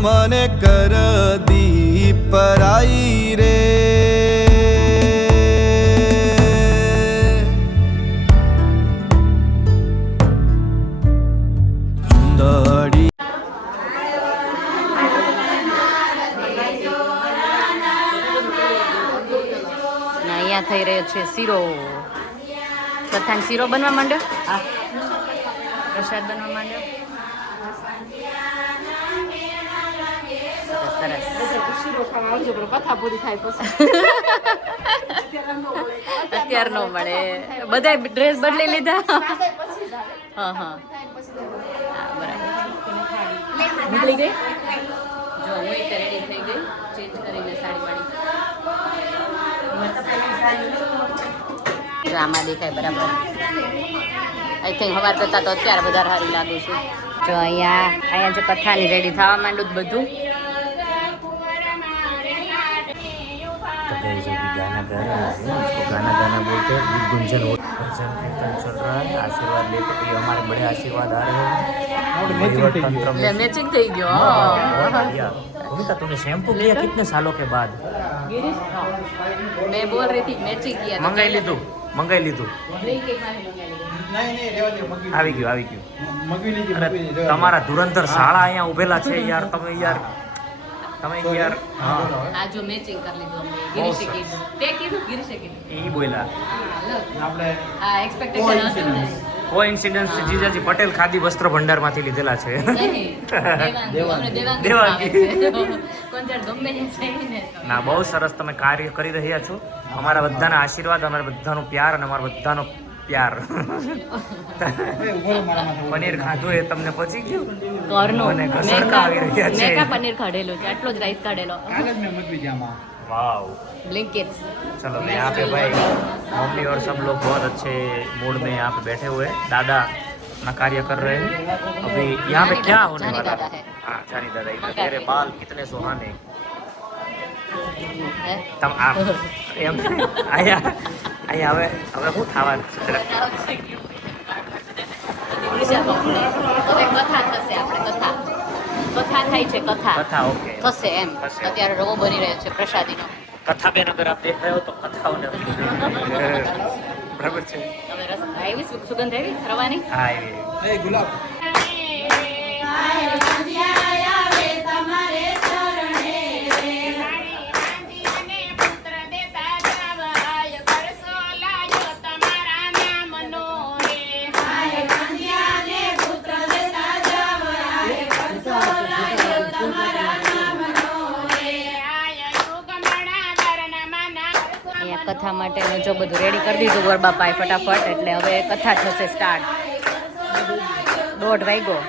મને કર દી પરાઈ રે ચુંદડી અહીંયા થઈ રહ્યો છે શીરો કથાનો શીરો બનવા માંડ્યો પ્રસાદ બનવા માંડ્યો સરસ અત્યારે નો મળે બધા ડ્રેસ બદલી લીધા હા હા બરાબર નીકળી ગઈ જો હું એક રેડી થઈ ગઈ ચેન્જ કરીને સાડી વાળી આમાં દેખાય બરાબર આઈ થિંક હવાર કરતા તો અત્યારે વધારે સારી લાગુ છું જો અહીંયા જે કથાની રેડી થવા માંડું જ બધું गाना गा रहे हैं उसको गाना गाना बोलते हैं गुंजन भजन कीर्तन चल रहा है आशीर्वाद लेके तो ये हमारे बड़े आशीर्वाद आ रहे हैं मैचिंग થઈ ગયો भूमिका तूने शैम्पू लिया कितने सालों के बाद मैं बोल रही थी मैचिंग किया મંગાઈ લીધું આવી ગયું તમારા ધુરંધર શાળા અહીંયા ઉભેલા છે યાર તમે યાર આ જો મેચિંગ કરી લીધું અમે ગિરીશે કીધું તે કીધું ગિરીશે કીધું એ બોલ્યા આપણે આ એક્સપેક્ટેશન હતું ને કોઇન્સિડન્સ જીજાજી પટેલ ખાદી વસ્ત્ર ભંડારમાંથી લીધેલા છે ના બહુ સરસ તમે કાર્ય કરી રહ્યા છો અમારા બધાના આશીર્વાદ અમારા બધાનો પ્યાર અને અમારા બધાનો પ્યાર પનીર ખાધું એ તમને પચી ગયું ઘરનું મને ઘસરકા આવી રહ્યા છે મેકા પનીર ખાધેલું છે આટલો જ રાઈસ કાઢેલો वाव ब्लिंकिट्स चलो यहाँ पे भाई मम्मी और सब लोग बहुत अच्छे मूड में यहाँ पे बैठे हुए हैं दादा अपना कार्य कर रहे हैं अभी यहाँ पे क्या होने वाला है हाँ जानी दादा इधर तेरे बाल कितने सुहाने तम आप એમ અહીંયા હવે શું થવાનું છે કથા થશે આપણે કથા થાય છે कथा ओके થશે એમ અત્યારે રવો બની રહ્યો છે પ્રસાદીનો कथा बेन अगर आप देख रहे हो तो कथा होने बराबर છે તમે રસ આવી સુગંધ આવી રવાની હા આવી ગુલાબ કથા માટેનું જો બધું રેડી કરી દીધું ગરબાપાએ ફટાફટ એટલે હવે કથા થશે સ્ટાર્ટ 1:30 વાગ્યો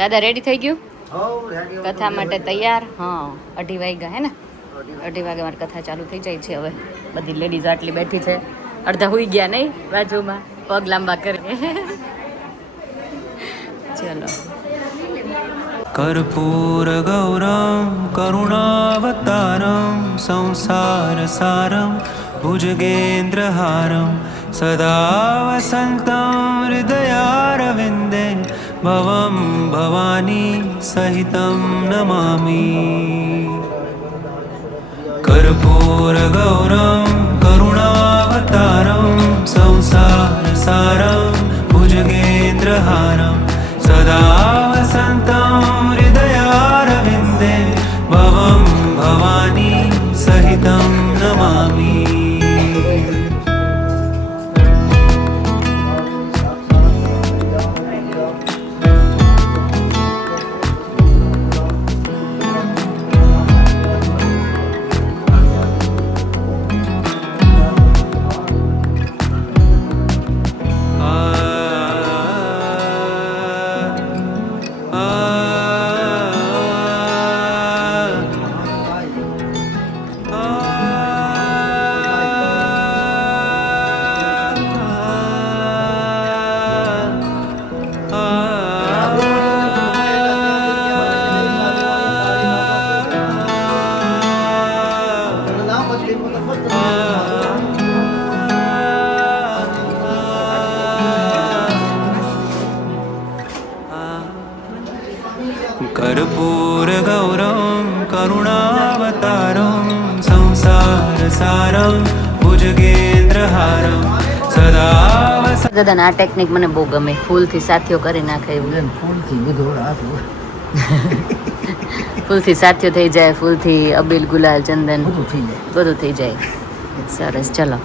દાદા રેડી થઈ ગયું કથા માટે તૈયાર હા 2:30 વાગ્યા હે ને 2:30 વાગે મારી કથા ચાલુ થઈ જાય છે હવે બધી લેડીઝ આટલી બેઠી છે અડધા હુઈ ગયા નહીં બાજુમાં પગ લાંબા કરી ચલો कर्पूर गौरम करुणावतारम संसार सारम भुजगेन्द्रहारम सदा वसन्तं हृदयारविन्दे भवं भवानी सहितं नमामि कर्पूर गौरम करुणावतारम संसार सारम भुजगेन्द्रहारम सदा वसन्तं हृदयारविन्दे भवं भवानी सहितं नमामि कर्पूरगौरं करुणावतारं संसारसारं भुजगेन्द्रहारं सदा દાદા આ ટેકનિક મને બહુ ગમે, ફૂલથી સાથીઓ કરી નાખે એવું. ફૂલથી સાથીઓ થઈ જાય, ફૂલથી અબીલ ગુલાલ ચંદન બધું થઈ જાય. સરસ. ચલો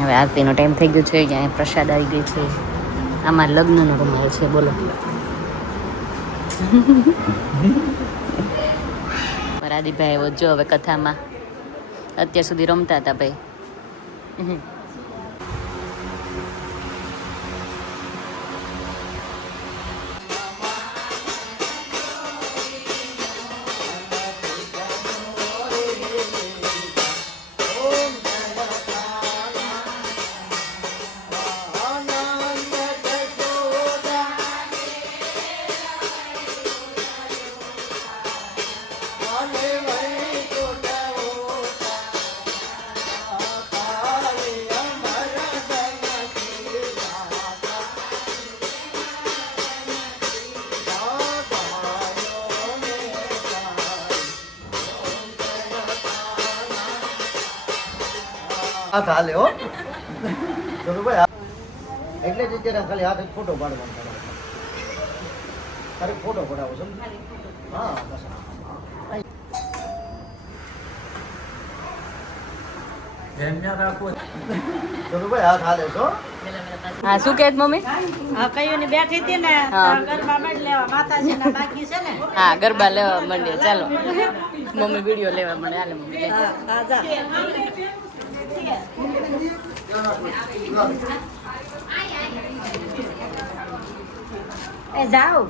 હવે આરતીનો ટાઈમ થઈ ગયો છે, અહીંયા પ્રસાદ આવી ગઈ છે. આમાં લગ્નનો રમાય છે. બોલો રાદીભાઈ એવો જો હવે કથામાં અત્યાર સુધી રમતા હતા ભાઈ. હાથ હાલે હો ભાઈ, એટલે જ અત્યારે ખાલી હાથ ફોટો પાડવાનો તારે ફોટો પડાવો સમજ. હા બસ ભાઈ હાથ હાલે છો. હા શું કહે મમ્મી? હા કયું ને બેઠી હતી ને હા. ગરબા માંડ લેવા માતાજીના બાકી છે ને. હા ગરબા લેવા માંડ્યો. ચાલો મમ્મી વિડીયો લેવા માંડે. હાલે મમ્મી. હા જા. એ જાઓ.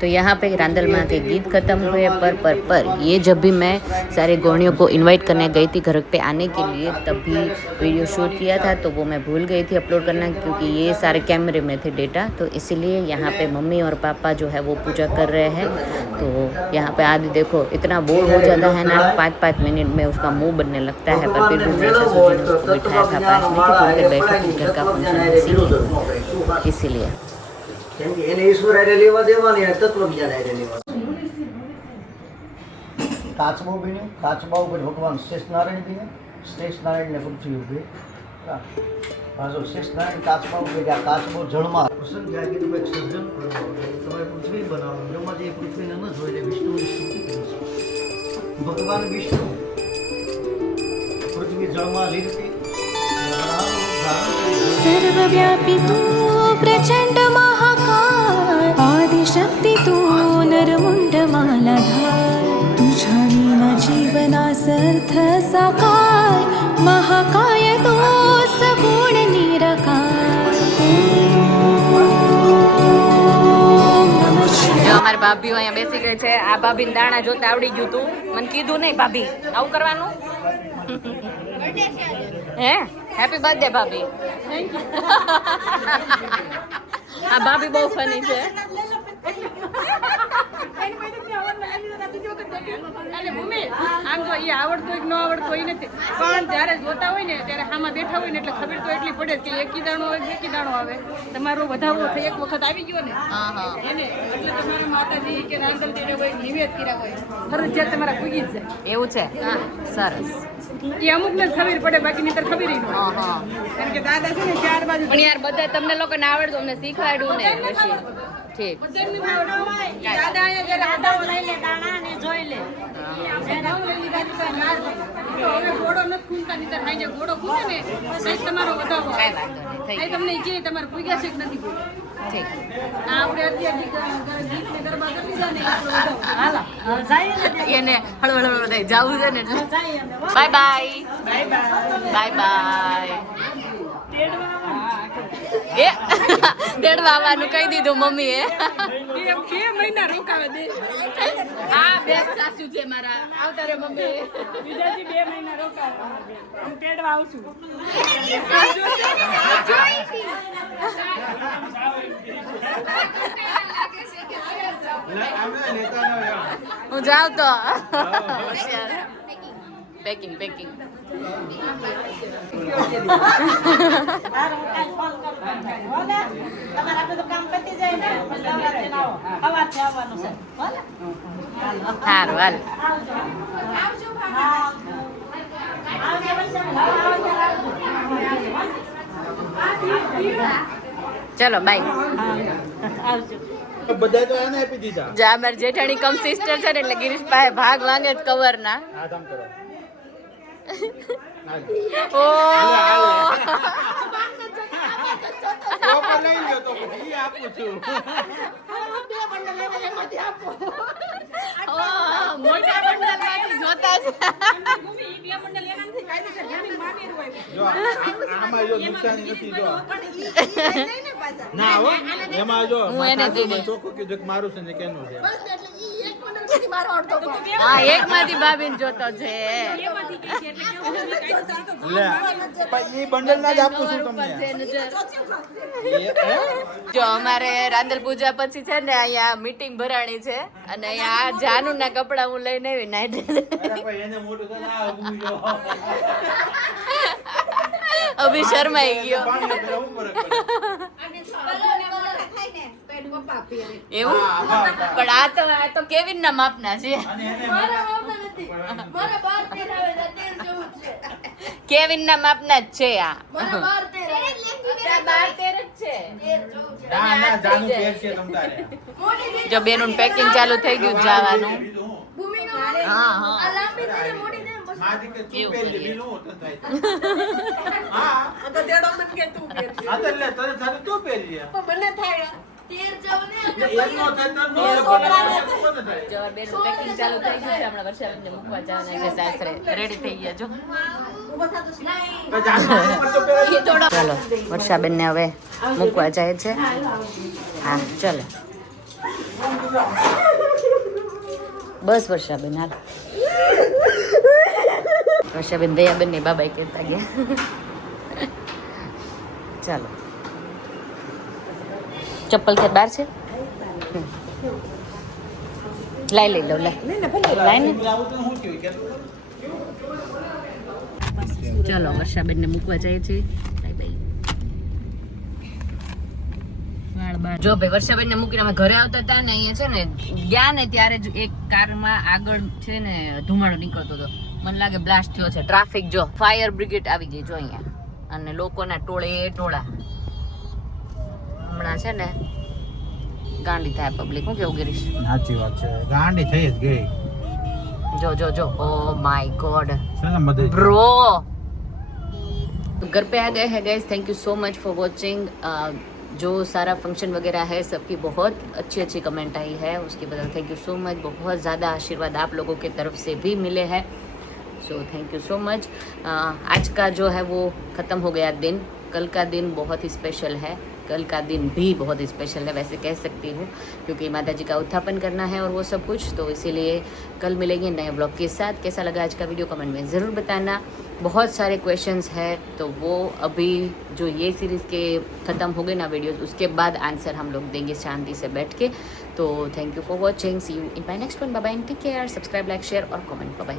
तो यहाँ पे रांदल माँ के गीत खत्म हुए पर ये जब भी मैं सारे गौड़ियों को इनवाइट करने गई थी घर पे आने के लिए, तब भी वीडियो शूट किया था तो वो मैं भूल गई थी अपलोड करना, क्योंकि ये सारे कैमरे में थे डेटा। तो इसीलिए यहाँ पे मम्मी और पापा जो है वो पूजा कर रहे हैं। तो यहाँ पे आदि देखो इतना बोर हो जाता है ना, 5-5 मिनट में उसका मुंह बनने लगता है, पर फिर भी जैसे सूजी ने उसको बिठाया था पास में कि थोड़ी देर बैठे थी, घर का फंक्शन है इसीलिए। કેમ કે એને ઈશ્વર આરે લેવા દેવાની અને તત્વ બીજા આરે લેવા કાચબો બીને કાચબા ઉપર ભગવાન શ્રેષ્ઠ નારાયણ બીને શ્રેષ્ઠ નારાયણ ને પૃથ્વી ઉભે પાછો શ્રેષ્ઠ નારાયણ કાચબા ઉભે કે આ કાચબો જળમાં પ્રસન્ન જાય કે તમે સર્જન કરો, તમે પૃથ્વી બનાવો, બ્રહ્માજી પૃથ્વીને ન જોઈ લે, વિષ્ણુની સ્તુતિ કરે છે। ભગવાન વિષ્ણુ પૃથ્વી જળમાં લીરતી सर्वव्यापी तू प्रचंड महाकाय, आदिशक्ती तू नरमुंड मालाधार, तुझ्या विना जीवनासर्थ साकार, महाकाय तो सगुण निराकार। જો અમારી ભાભીઓ અહીંયા બેસી ગઈ છે, આ ભાભીને દાણા જોતા આવડી ગયું તું, મને કીધું નહીં ભાભી આવું કરવાનું હે। હેપી બર્થડે ભાભી। આ ભાભી બહુ ફની છે। એટલે ભૂમિ આમ તો એ આવડતું હોય કે ન આવડતું હોય નથી, પણ જ્યારે જોતા હોય ને ત્યારે આમાં બેઠા હોય ને એટલે ખબર તો એટલી પડે કે એકી દાણો આવે કે એકી દાણો આવે, તમારો વધારો એક વખત આવી ગયો ને એને એટલે તમારા માતાજી કે રાંધલ તેને હોય નિવેદ કર્યા હોય ફરજિયાત તમારા પૂગી જ જાય એવું છે। હા સરસ। એ અમુકને જ ખબર પડે, બાકી નહીતર ખબર ય ન હોય। કારણ કે દાદા છે ને ચાર બાજુ પણ યાર બધા તમને લોકોને આવડતું, અમને શીખવાડ્યું ને પછી ઠીક। બધાને ના આવડતું હોય, દાદા અહીંયા જ્યારે આદાઓ લઈ લે દાણા ને જોઈ લે હવે ઘોડો નથી ખૂંદતા, નહીંતર હાંજે ઘોડો ખૂંદે ને પછી તમારો વધાવો કાંઈ વાંધો નહીં, થઈ એ તમને કે તમારે પૂગ્યા છે કે નથી પૂગ્યા। ઠીક। આપણે અત્યારથી ગીત ને ગરબા કરી લીધા ને આપણો વધાવો હાલા જાય ને એને હળવળ હળવળ થઈ જવું છે ને એટલે જાય અમે બાય બાય બાય એ તેડવા આવવાનું કહી દીધું મમ્મીએ। 2 મહિના રોકાવે દે। આ બે સાસુ છે મારા, આવતા રે મમ્મી। બીજાથી 2 મહિના રોકાવે, હું તેડવા આવશું। હું જાઉં તો પેકિંગ પેકિંગ હારું કાલ ફોન કરજો હો ને, તમારે આપણે તો કામ પતી જાય ને પછી નવરાત્રી આવો, સવારથી આવવાનું છે હો ને। સારું હાલ। આવજો આવજો ચલો બાય। આવજો બધા તો એને આપી દીધા। જા મારી જેઠાણી કમ સિસ્ટર છે ને એટલે ગિરીશ પાસે ભાગ માંગે જ કવર ના। આ કામ કરો। ઓ લઈ લ્યો તો પછી આપું છું। મોટા બંડલમાંથી જોતા છે। જો આમાં જો નુકસાન નથી, જો ના હો એમાં જો હું એને દીધી। ચોખ્ખું કીધું કે મારું છે ને કેનું છે। હા એકમાંથી ભાભીને જોતો છે। લે પણ ઈ બંડલ ના જ આપું છું તમને। જો અમારે રાંદલ પૂજા પછી છે ને અહીંયા મીટિંગ ભરાણી છે અને અહીંયા આ જાનુ ના કપડા હું લઈને આવી નાઈટ। અરે ભાઈ એને મોટું તો ના ઊભી જો અભી શર્માઈ ગયો। પાણી પેલા ઉપર એવું પણ આ તો કેવિન ના માપના છે। કેવિન ના માપના જ છે આ। ના ના જાનું પેર છે તમ તારે। જો બેનું પેકિંગ ચાલુ થઈ ગયું જવાનું। હા હા માજી કે તું પેર લે બીનું તો થાય। હા આ તો દેડો મન કે તું પેર છે। આ તો લે તને થાને તું પેર લે પણ મને થાય એનો થાય તો નો થાય। જવાર બેનું પેકિંગ ચાલુ થઈ ગયું છે, હમણાં વર્ષાબેનને મૂકવા જવાના છે સાસરે। રેડી થઈ ગયા જો। ચાલો વર્ષાબેનને હવે મૂકવા જાય છે। હા ચલો બસ વર્ષાબેન હાલ. વર્ષાબેન દયાબેન ને બાબાઈ કહેતા ગયા. ચાલો ચપ્પલ કે બહાર છે લઈ લો લાઈ ને. ચલો વર્ષાબેન ને મૂકવા જઈએ છીએ. જો ભાઈ વર્ષાબેન ને મૂકીને અમે ઘરે આવતા હતા ને અહીંયા છે ને ગયા ને ત્યારે જ એક કારમાં આગળ છે ને ધુમાડો નીકળતો હતો. મને લાગે બ્લાસ્ટ થયો છે. ટ્રાફિક જો ફાયર બ્રિગેડ આવી ગઈ જો અહીંયા અને લોકોના ટોળે ટોળા. હમણાં છે ને ગાંડી થાય પબ્લિક. હું કેવું ગિરીશ? સાચી વાત છે, ગાંડી થઈ જ ગઈ. जो ओ माय गॉड ब्रो. तो घर पे आ गए हैं guys. Thank you so much for watching. जो सारा फंक्शन वगैरह है सबकी बहुत अच्छी कमेंट आई है, उसके बदल थैंक यू सो मच. बहुत ज़्यादा आशीर्वाद आप लोगों की तरफ से भी मिले हैं, so thank you so much. आज का जो है वो ख़त्म हो गया दिन. कल का दिन बहुत ही स्पेशल है. कल का दिन भी बहुत स्पेशल है वैसे कह सकती हूँ, क्योंकि माता जी का उत्थापन करना है और वो सब कुछ. तो इसीलिए कल मिलेंगे नए ब्लॉग के साथ. कैसा लगा आज का वीडियो कमेंट में ज़रूर बताना. बहुत सारे क्वेश्चंस है तो वो अभी जो ये सीरीज़ के ख़त्म हो गए ना वीडियोस, उसके बाद आंसर हम लोग देंगे शांति से बैठ के. तो thank you for watching. See you in my next one. Bye bye. Take care. Subscribe, like, share और कमेंट. Bye bye.